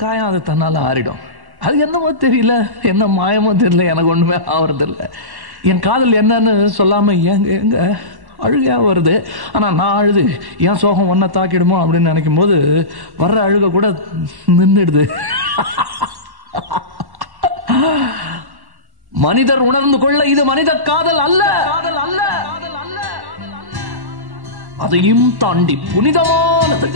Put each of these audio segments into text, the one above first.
காயம் அது தன்னால ஆறிடும். அது என்னமோ தெரியல, என்ன மாயமோ தெரியல, எனக்கு ஒண்ணுமே ஆவறது இல்லை. என் காதல் என்னன்னு சொல்லாம எங்க எங்க அழுகையா வருது. ஆனா நான் அழுது என் சோகம் ஒன்ன தாக்கிடுமோ அப்படின்னு நினைக்கும் போது வர்ற அழுக கூட நின்றுடுது. மனிதர் உணர்ந்து கொள்ள இது மனித காதல் அல்ல, அதையும் தாண்டி புனிதமானது.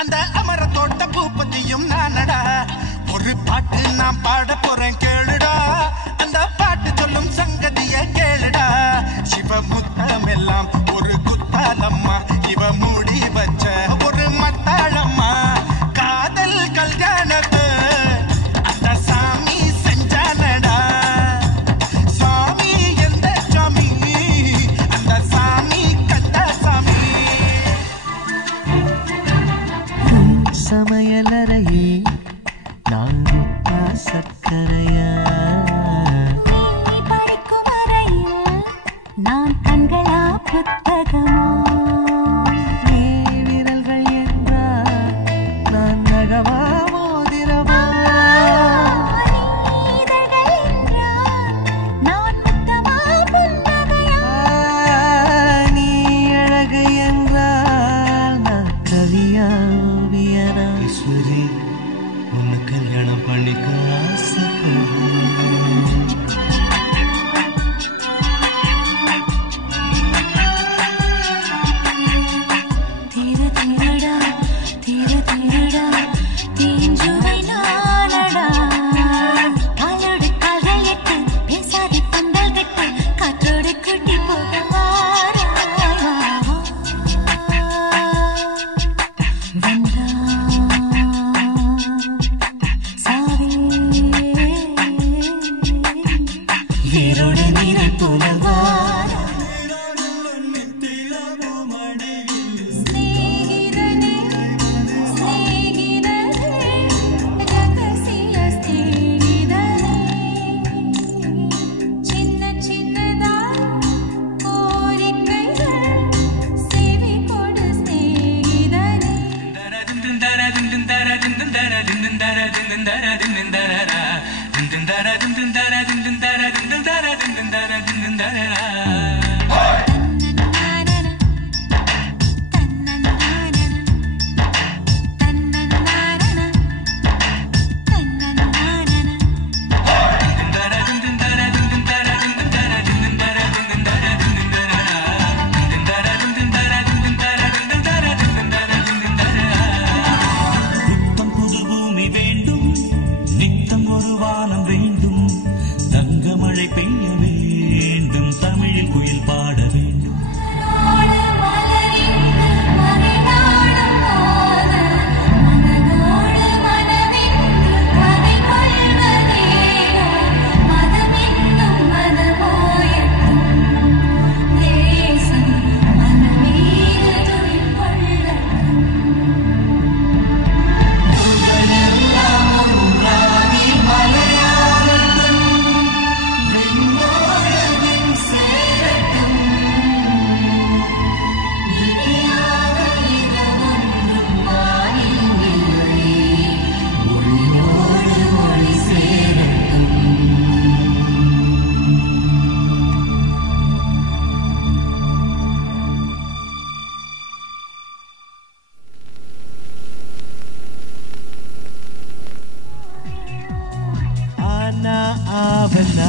அந்த அமர தோட்ட பூப்பதியும் நானடா. ஒரு பாட்டு நான் பாட போறேன் கேளுடா, அந்த பாட்டு சொல்லும் சங்கதிய கேளுடா. சிவமுத்தம் எல்லாம் புத்தகமா நீ விரல்கள் என்றால் நான் நகமா மோதிரமா இதழ்கள் என்றால் நான் முத்தமா புன்னகையா நீ அழகு என்றால் நான் கவியா ஓவியனா ஈஸ்வரி உன்னை கல்யாணம் பண்ணிக்க ஆசைப்படுறேன் தீர தீரடா தீர தீரடா தீஞ்சுவை நானடா காலோடு கால்கள் எட்டு பேசாத பந்தல் கட்டு காற்றோடு கூட்டி போக ஈரோடு நீரை புலவா ஸ்நேகிதனே ஸ்நேகிதனே ரகசிய ஸ்நேகிதனே சின்ன சின்னதாய் கோரிக்கைகள் செவி கொடு ஸ்நேகிதனே புத்தம் புது பூமி வேண்டும் நித்தம் ஒரு வானம் வேண்டும் தங்கமழை பெய்ய வேண்டும் தமிழில் குயில் பாட வேண்டும் ஆனா ஆவனா